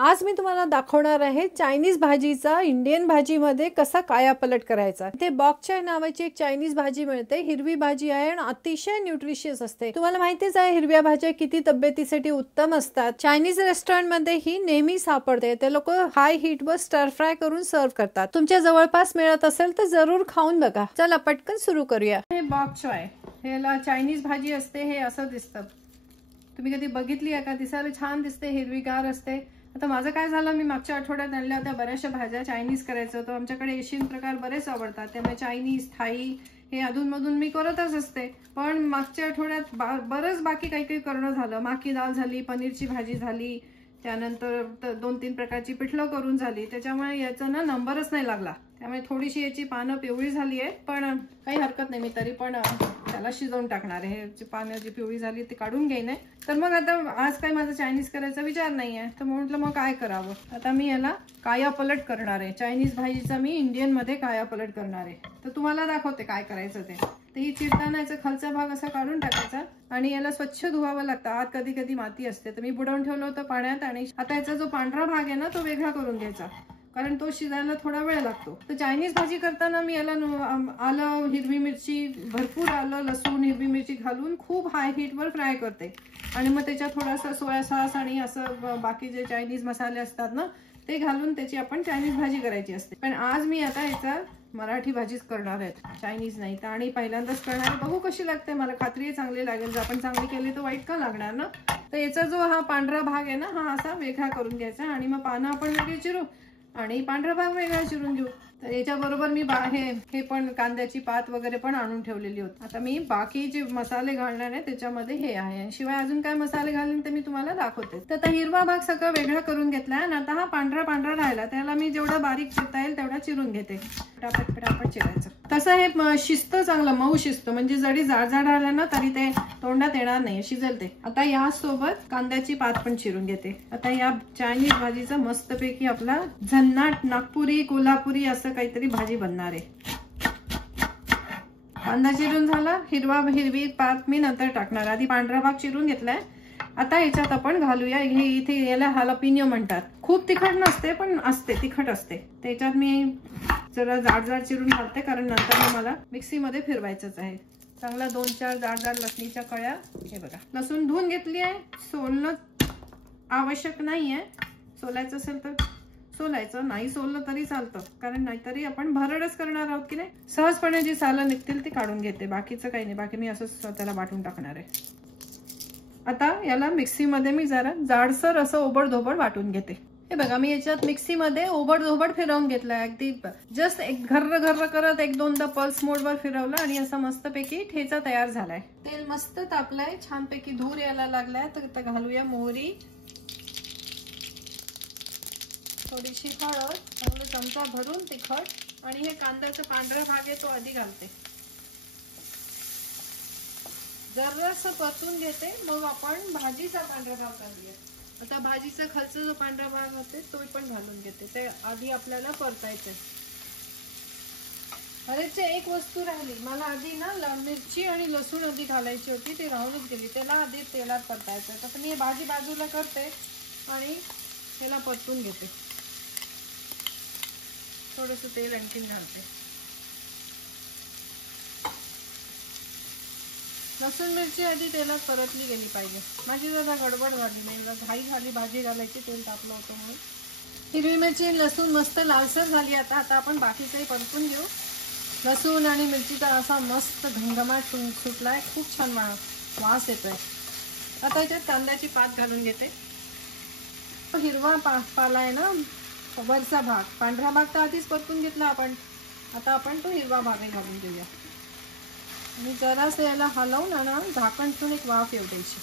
आज मी तुम्हाला दाखवणार आहे चायनीज भाजीचा इंडियन भाजीमध्ये कसा कायापालट करायचा। ते बॉक चाय नावाची एक चायनीज भाजी मिळते, हिरवी भाजी आहे आणि अतिशय न्यूट्रिशियस असते। तुम्हाला माहितीच आहे हिरव्या भाज्या किती तब्येतीसाठी उत्तम असतात। चायनीज रेस्टॉरंटमध्ये ही नेहमी सापडते। ते लोक हाय हीट वर स्टर फ्राय करून सर्व करतात। तुमच्या जवळपास मिळत असेल तर जरूर खाऊन बघा। चला पटकन सुरू करूया। हे बॉक चाय, ह्याला चायनीज भाजी असते, हे असं दिसतं। तुम्ही कधी बघितली आहे का? दिसायला छान दिसते, हिरवीगार असते। आता माझं काय झालं, मी मागच्या आठवड्यात आणल्या होत्या बऱ्याचशा भाज्या। चायनीज करायचं होतं, आमच्याकडे एशियन प्रकार बरेच आवडतात, त्यामुळे चायनीज, थाई हे अधूनमधून मी करतच असते। पण मागच्या आठवड्यात बरंच बाकी काही काही करणं झालं। माकी दाल झाली, पनीरची भाजी झाली, त्यानंतर 2-3 प्रकारची पिठलं करून झाली। त्याच्यामुळे याचा ना नंबरच नाही लागला। त्यामुळे थोडीशी याची पानं पिवळी झाली आहेत, पण काही हरकत नाही, मी तरी पण त्याला शिजवून टाकणार आहे। ह्याची पानं जी पिवळी झाली ती काढून घेईन। तर मग आता आज काय माझा चायनीज करायचा विचार नाही आहे, तर म्हटलं मग काय करावं। आता मी याला कायापलट करणार आहे। चायनीज भाजीचा मी इंडियन मध्ये कायापलट करणार आहे। तर तुम्हाला दाखवते काय करायचं ते। तर ही चिरताना याचा खालचा भाग असा काढून टाकायचा आणि याला स्वच्छ धुवावं लागतं। आत कधी कधी माती असते, तर मी बुडवून ठेवलं होतं पाण्यात। आणि आता याचा जो पांढरा भाग आहे ना, तो वेगळा करून घ्यायचा, कारण तो शिजायला थोडा वेळ लागतो। तर चायनीज भाजी करताना मी याला आलं, हिरवी मिरची, भरपूर आलं, लसूण, हिरवी मिरची घालून खूप हाय हीट वर फ्राय करते। आणि मग त्याच्यात थोडासा सोया सॉस आणि असं बाकी जे चायनीज मसाले असतात ना, ते घालून त्याची आपण चायनीज भाजी करायची असते। पण आज मी आता याचा मराठी भाजीच करणार आहे, चायनीज नाही। तर आणि पहिल्यांदाच करणार, बघू कशी लागते। मला खात्री आहे चांगली लागेल। जर आपण चांगली केली तर वाईट का लागणार ना। तर याचा जो हा पांढरा भाग आहे ना, हा असा वेगळा करून घ्यायचा आणि मग पानं आपण वेगळी चिरू आणि पांढरा भाग वेगळा चिरून घेऊ। तर याच्याबरोबर मी हे पण कांद्याची पात वगैरे पण आणून ठेवलेली होती। आता मी बाकी जे मसाले घालणार आहे त्याच्यामध्ये हे आहे, शिवाय अजून काय मसाले घालून ते मी तुम्हाला दाखवते। तर आता हिरवा भाग सगळं वेगळा करून घेतलाय आणि आता हा पांढरा पांढरा राहिला, त्याला मी जेवढा बारीक चिरता येईल तेवढा चिरून घेते। पटापट चिरायचं। तसं हे शिजतं चांगलं, मऊ शिजतं, म्हणजे जरी जाड राहिलं ना तरी ते तोंडात येणार नाही, शिजेल ते। आता यासोबत कांद्याची पात पण चिरून घेते। आता या चायनीज भाजीचा मस्तपैकी आपला झन्नाट नागपुरी, कोल्हापुरी असं काहीतरी भाजी बनणार आहे। कांदा चिरून झाला, हिरवी पात मी नंतर टाकणार, आधी पांढरा भाग चिरून घेतलाय। आता याच्यात आपण घालूया, हे इथे याला हालापिनो म्हणतात। खूप तिखट नसते, पण असते, तिखट असते। त्याच्यात मी जरा जाड चिरून घालते, कारण नंतर मला मिक्सी मध्ये फिरवायचंच आहे। चांगला 2-4 जाड लसणीच्या कळ्या, हे बघा लसूण धुवून घेतली आहे। सोलणं आवश्यक नाहीये, सोलायचं असेल तर सोलायचं, नाही सोललं तरी चालतं, कारण नाहीतरी आपण भरडच करणार आहोत की नाही। सहजपणे जी सालं निघतील ती काढून घेते, बाकीचं काही नाही। बाकी मी असंच त्याला वाटून टाकणार आहे। आता याला मिक्सीमध्ये मी जरा जाडसर असं ओबडधोबड वाटून घेते। हे बघा, मी याच्यात मिक्सीमध्ये ओबडधोबड फिरवून घेतलाय। अगदी जस्ट एक घर्र करत 1-2दा पल्स मोडवर फिरवलं आणि असा मस्तपैकी ठेचा तयार झालाय। तेल मस्त तापलंय, छानपैकी धूर यायला लागलाय। तर घालूया मोहरी, थोडीशी हळद, चांगलं चमचा भरून तिखट, आणि हे कांद्याचा पांढरा भाग आहे तो आधी घालते। जरासं परतून घेते, मग आपण भाजीचा पांढरा भाग घालूया। आता भाजीचा खालचा जो पांढरा भाग होते तो पण घालून घेते, ते आधी आपल्याला परतायचे। अरे एक वस्तू राहिली, मला आधी ना मिरची आणि लसूण आधी घालायची होती, ती राहूनच गेली। त्याला आधी तेलात परतायचं। तर मी भाजी बाजूला करते आणि त्याला परतून घेते। थोडंसं तेल आणखीन घालते। लसूण मिरची आधी तेलात परतली गेली पाहिजे। माझी जरा गडबड झाली, नाही घाई झाली भाजी घालायची, तेल तापलं होतं म्हणून। हिरवी मिरची आणि लसूण मस्त लालसर झाली। आता आपण बाकी काही परतून घेऊ। लसूण आणि मिरचीचा असा मस्त घमघमाट सुटलाय, खूप छान वास येतोय। आता याच्यात कांद्याची पात घालून घेते। हिरवा पाला आहे ना, वरचा भाग, पांढरा भाग तर आधीच परतून घेतला आपण। आता आपण तो हिरवा भाग घालून घेऊया आणि जरासं याला हलवून आणा, झाकण ठेवून एक वाफ येऊ द्यायची।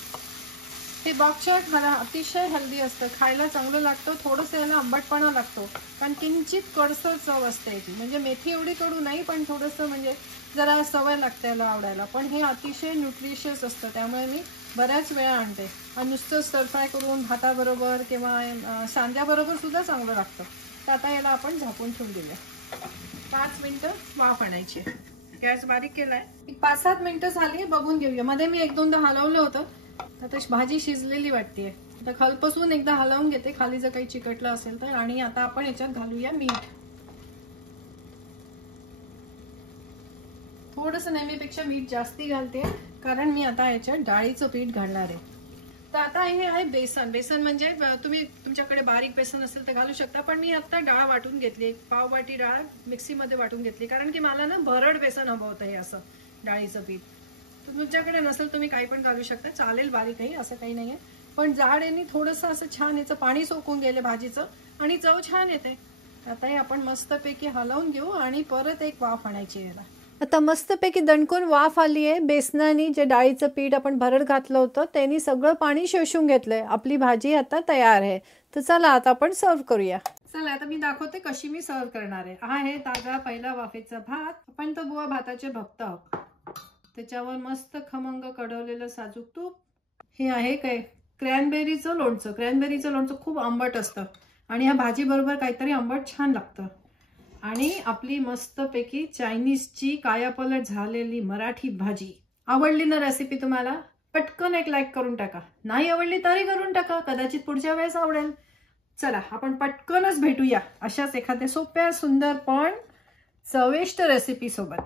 हे बॉक चाय अतिशय हेल्दी असतं, खायला चांगलं लागतं। थोडंसं याला आंबटपणा लागतो, पण किंचित कडसर चव असते याची। म्हणजे मेथी एवढी कडू नाही, पण थोडंसं म्हणजे जरा सवय लागते याला आवडायला। पण हे अतिशय न्यूट्रिशियस असतं, त्यामुळे मी बऱ्याच वेळा आणते। आणि नुसतं स्टर फ्राय करून भाताबरोबर किंवा सांज्याबरोबर सुद्धा चांगलं लागतं। तर आता याला आपण झाकून ठेवून देऊया। 5 मिनिटं वाफ आणायची। गॅस बारीक केलाय, 5-7 मिनिटं झाली, बघून घेऊया। मध्ये मी 1-2दा हलवलं होतं, आता भाजी शिजलेली वाटतेय. आता खालपासून एकदा हलवून घेते खाली जर काही चिकटलं असेल तर. आणि आता आपण याच्यात घालूया मीठ. थोडंसं नेहमीपेक्षा मीठ जास्ती घालते कारण मी आता याच्यात डाळीचं पीठ घालणार आहे. तर आता हे आहे बेसन. बेसन म्हणजे तुम्ही तुमच्याकडे बारीक बेसन असेल तर घालू शकता, पण मी आता डाळ वाटून घेतली. एक पाव वाटी डाळ मिक्सीमध्ये वाटून घेतली कारण की मला ना भरड बेसन हवं होतं हे असं डाळीचं पीठ. तर तुमच्याकडे नसेल तुम्ही काही पण घालू शकता, चालेल बारीकही, असं काही नाहीये. पण जाड यांनी थोडंसं असं छान याचं पाणी सोकून गेले भाजीचं आणि चव छान येते. आता हे आपण मस्तपैकी हलवून घेऊ आणि परत एक वाफ आणायची याला. आता मस्तपैकी दणकून वाफ आली आहे. बेसनाने जे डाळीचं पीठ आपण भरड घातलं होतं त्यांनी सगळं पाणी शोषून घेतलंय. आपली भाजी आता तयार आहे. तर चला आता आपण सर्व करूया. चला आता मी दाखवते कशी मी सर्व करणार आहे. हा आहे ताजा पहिला वाफेचा भात. आपण तो बुवा भाताचे भक्त आहोत. त्याच्यावर मस्त खमंग कढवलेलं साजूक तूप. हे आहे काय क्रॅनबेरीचं लोणचं. क्रॅनबेरीचं लोणचं खूप आंबट असतं आणि ह्या भाजी बरोबर काहीतरी आंबट छान लागतं. आणि आपली मस्तपैकी चायनीजची कायापलट झालेली मराठी भाजी. आवडली ना रेसिपी तुम्हाला? पटकन एक लाईक करून टाका. नाही आवडली तरी करून टाका, कदाचित पुढच्या वेळेस आवडेल. चला आपण पटकनच भेटूया अशाच एखाद्या सोप्या सुंदर पण चविष्ट रेसिपी सोबत.